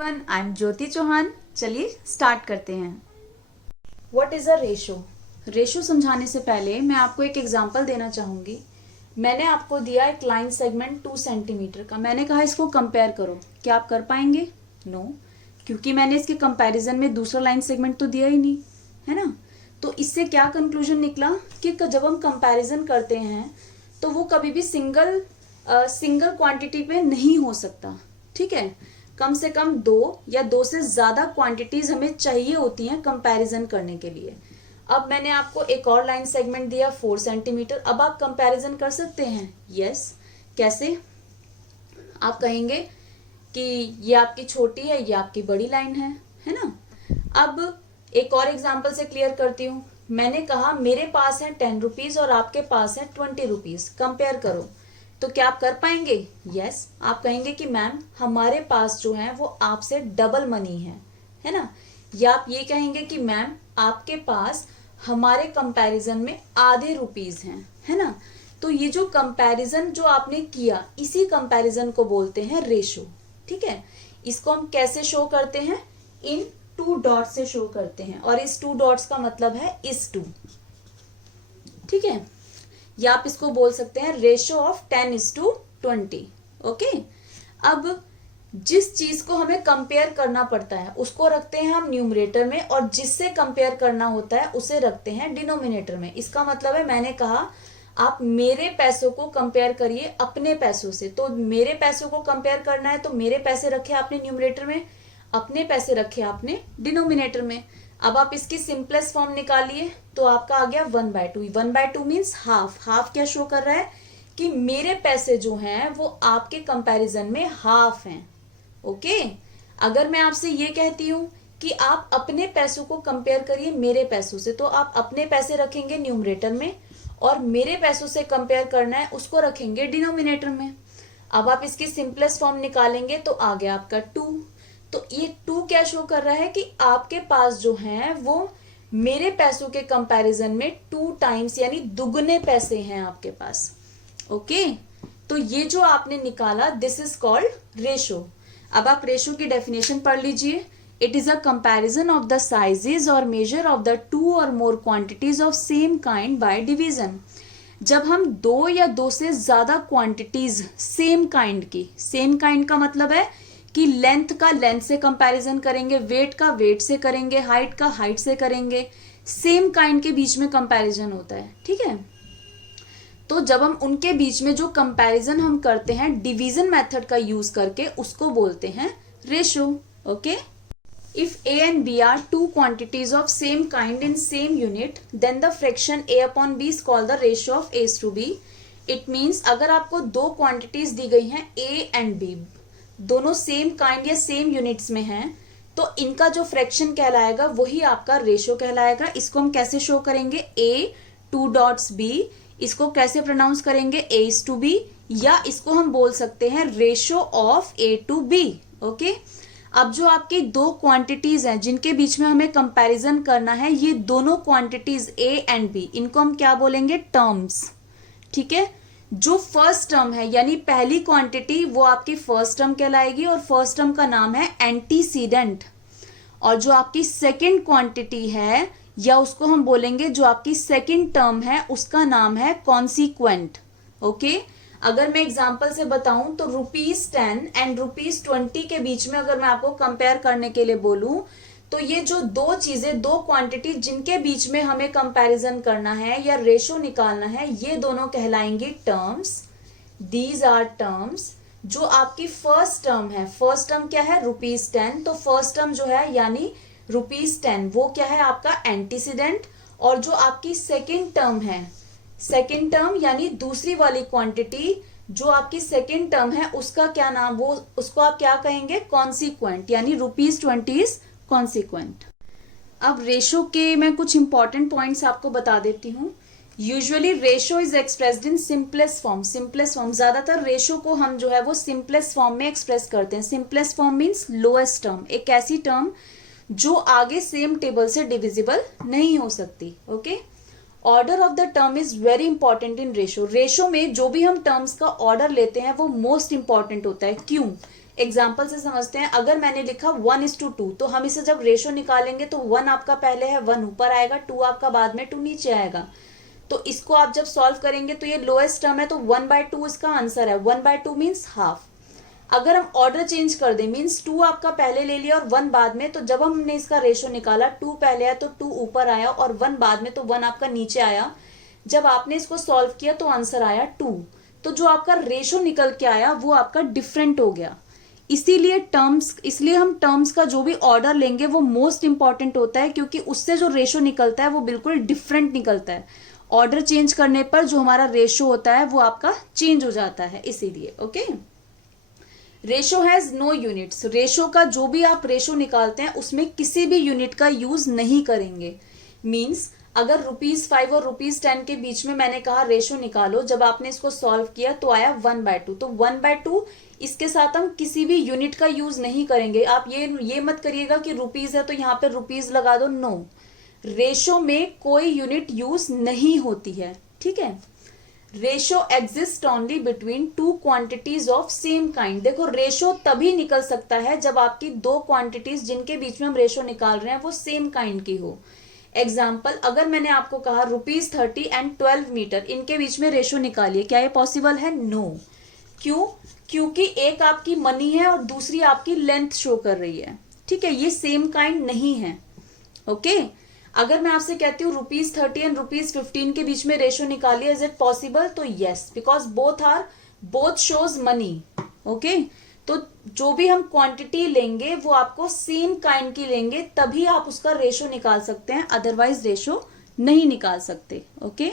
I am ज्योति चौहान। चलिए start करते हैं। What is a ratio? Ratio समझाने से पहले मैं आपको एक एग्जांपल देना चाहूंगी। मैंने आपको दिया एक लाइन सेगमेंट 2 सेंटीमीटर का। मैंने कहा इसको कंपेयर करो। क्या आप कर पाएंगे? नो, क्योंकि मैंने इसके कंपैरिजन में दूसरा लाइन सेगमेंट तो दिया ही नहीं है ना। तो इससे क्या कंक्लूजन निकला कि जब हम कंपैरिजन करते हैं तो वो कभी भी सिंगल क्वांटिटी पे नहीं हो सकता। ठीक है, कम से कम 2 या 2 से ज्यादा क्वांटिटीज हमें चाहिए होती हैं कंपैरिजन करने के लिए। अब मैंने आपको एक और लाइन सेगमेंट दिया 4 सेंटीमीटर। अब आप कंपैरिजन कर सकते हैं। यस, कैसे? आप कहेंगे कि ये आपकी छोटी है, ये आपकी बड़ी लाइन है ना। अब एक और एग्जांपल से क्लियर करती हूँ। मैंने कहा मेरे पास है 10 रुपीज और आपके पास है 20 रुपीज, कंपेयर करो। तो क्या आप कर पाएंगे? यस, आप कहेंगे कि मैम हमारे पास जो है वो आपसे डबल मनी है ना। या आप ये कहेंगे कि मैम आपके पास हमारे कंपैरिजन में आधे रुपीज हैं, है ना। तो ये जो कंपैरिजन जो आपने किया, इसी कंपैरिजन को बोलते हैं रेशो। ठीक है, इसको हम कैसे शो करते हैं? इन 2 डॉट्स से शो करते हैं, और इस 2 डॉट्स का मतलब है इस 2। ठीक है, या आप इसको बोल सकते हैं रेशो ऑफ 10:20। ओके, अब जिस चीज को हमें कंपेयर करना पड़ता है उसको रखते हैं हम न्यूमरेटर में, और जिससे कंपेयर करना होता है उसे रखते हैं डिनोमिनेटर में। इसका मतलब है, मैंने कहा आप मेरे पैसों को कंपेयर करिए अपने पैसों से। तो मेरे पैसों को कंपेयर करना है तो मेरे पैसे रखे आपने न्यूमरेटर में, अपने पैसे रखे आपने डिनोमिनेटर में। अब आप इसकी सिंपलेस्ट फॉर्म निकालिए तो आपका आ गया 1/2। 1/2 मीन्स हाफ। हाफ क्या शो कर रहा है? कि मेरे पैसे जो हैं वो आपके कंपैरिजन में हाफ हैं। ओके, अगर मैं आपसे ये कहती हूं कि आप अपने पैसों को कंपेयर करिए मेरे पैसों से, तो आप अपने पैसे रखेंगे न्यूमरेटर में, और मेरे पैसों से कंपेयर करना है उसको रखेंगे डिनोमिनेटर में। अब आप इसकी सिंपलेस्ट फॉर्म निकालेंगे तो आ गया आपका 2। तो ये 2 क्या शो कर रहा है? कि आपके पास जो है वो मेरे पैसों के कंपैरिजन में 2 टाइम्स यानी दुगने पैसे हैं आपके पास। ओके, तो ये जो आपने निकाला दिस इज कॉल्ड रेशो। अब आप रेशो की डेफिनेशन पढ़ लीजिए। It is a comparison of the sizes or measure of the 2 or more quantities of same kind by division. जब हम 2 या 2 से ज्यादा क्वांटिटीज सेम काइंड की, सेम काइंड का मतलब है कि लेंथ का लेंथ से कंपैरिजन करेंगे, वेट का वेट से करेंगे, हाइट का हाइट से करेंगे, सेम काइंड के बीच में कंपैरिजन होता है। ठीक है, तो जब हम उनके बीच में जो कंपैरिजन हम करते हैं डिवीजन मेथड का यूज करके, उसको बोलते हैं ratio. Okay, if A and B are 2 quantities of same kind in same unit, then the fraction A upon B is called the ratio of A to B. It means अगर आपको 2 quantities दी गई हैं A and B, दोनों same kind या same units में हैं, तो इनका जो फ्रैक्शन कहलाएगा वही आपका रेशो कहलाएगा। इसको हम कैसे शो करेंगे? A 2 डॉट्स B, इसको कैसे प्रोनाउंस करेंगे? A:B, या इसको हम बोल सकते हैं ratio of A to B। Okay, अब जो आपकी 2 क्वांटिटीज हैं जिनके बीच में हमें कंपैरिजन करना है, ये दोनों क्वांटिटीज A and B, इनको हम क्या बोलेंगे? टर्म्स। ठीक है, जो फर्स्ट टर्म है यानी पहली क्वांटिटी वो आपकी फर्स्ट टर्म कहलाएगी, और फर्स्ट टर्म का नाम है एंटीसीडेंट। और जो आपकी सेकंड क्वांटिटी है, या उसको हम बोलेंगे जो आपकी सेकंड टर्म है, उसका नाम है कॉन्सिक्वेंट। ओके, अगर मैं एग्जांपल से बताऊं तो ₹10 एंड ₹20 के बीच में अगर मैं आपको कंपेयर करने के लिए बोलूं, तो ये जो 2 चीजें, 2 क्वांटिटी जिनके बीच में हमें कंपैरिजन करना है या रेशो निकालना है, ये दोनों कहलाएंगी टर्म्स। These are terms. जो आपकी फर्स्ट टर्म है, फर्स्ट टर्म क्या है? ₹10। तो फर्स्ट टर्म जो है यानी ₹10 वो क्या है? आपका एंटीसीडेंट। और जो आपकी सेकेंड टर्म है, सेकेंड टर्म यानी दूसरी वाली क्वांटिटी जो आपकी सेकेंड टर्म है, उसका क्या नाम, वो उसको आप क्या कहेंगे? कॉन्सिक्वेंट, यानी ₹20 कॉन्सिक्वेंट। अब रेशो के मैं कुछ इंपॉर्टेंट पॉइंट्स आपको बता देती हूँ। Usually ratio is expressed in simplest form. Simplest form, ज्यादातर रेशो को हम जो है वो सिंपलेस्ट फॉर्म में एक्सप्रेस करते हैं। Simplest form means lowest term, एक ऐसी टर्म जो आगे सेम टेबल से डिविजिबल नहीं हो सकती। Okay, order of the term is very important in ratio. Ratio में जो भी हम टर्म्स का ऑर्डर लेते हैं वो मोस्ट इंपॉर्टेंट होता है। क्यों? एग्जाम्पल से समझते हैं। अगर मैंने लिखा 1:2, तो हम इसे जब रेशो निकालेंगे तो 1 आपका पहले है, 1 ऊपर आएगा, 2 आपका बाद में 2 नीचे आएगा। तो इसको आप जब सॉल्व करेंगे तो ये लोएस्ट टर्म है, तो 1/2 इसका आंसर है। 1/2 मीन्स हाफ। अगर हम ऑर्डर चेंज कर दें, मीन्स 2 आपका पहले ले लिया और 1 बाद में, तो जब हमने इसका रेशो निकाला 2 पहले आया तो 2 ऊपर आया और 1 बाद में, तो 1 आपका नीचे आया। जब आपने इसको सॉल्व किया तो आंसर आया 2। तो जो आपका रेशो निकल के आया वो आपका डिफरेंट हो गया। इसलिए हम टर्म्स का जो भी ऑर्डर लेंगे वो मोस्ट इंपॉर्टेंट होता है, क्योंकि उससे जो रेशो निकलता है वो बिल्कुल डिफरेंट निकलता है। ऑर्डर चेंज करने पर जो हमारा रेशो होता है वो आपका चेंज हो जाता है, इसीलिए। Okay, ratio has no units. Ratio का जो भी आप रेशो निकालते हैं उसमें किसी भी यूनिट का यूज नहीं करेंगे। मीन्स अगर ₹5 और ₹10 के बीच में मैंने कहा रेशो निकालो, जब आपने इसको सॉल्व किया तो आया 1/2। तो 1/2 इसके साथ हम किसी भी यूनिट का यूज नहीं करेंगे। आप ये मत करिएगा कि रुपीज है तो यहाँ पे रुपीज लगा दो, नो। रेशो में कोई यूनिट यूज नहीं होती है, ठीक है। Ratio exist only between 2 quantities of same kind. देखो, रेशो तभी निकल सकता है जब आपकी 2 क्वांटिटीज जिनके बीच में हम रेशो निकाल रहे हैं वो सेम काइंड की हो। एग्जाम्पल, अगर मैंने आपको कहा ₹30 एंड 12 मीटर, इनके बीच में रेशो निकालिए, क्या ये पॉसिबल है? नो। क्यों? क्योंकि एक आपकी मनी है और दूसरी आपकी लेंथ शो कर रही है, ठीक है। ये सेम काइंड नहीं है। ओके, अगर मैं आपसे कहती हूँ ₹30 एंड ₹15 के बीच में रेशो निकालिए, इज इट पॉसिबल? तो yes, because both shows money. Okay, तो जो भी हम क्वांटिटी लेंगे वो आपको सेम काइंड की लेंगे, तभी आप उसका रेशो निकाल सकते हैं, अदरवाइज रेशो नहीं निकाल सकते। ओके।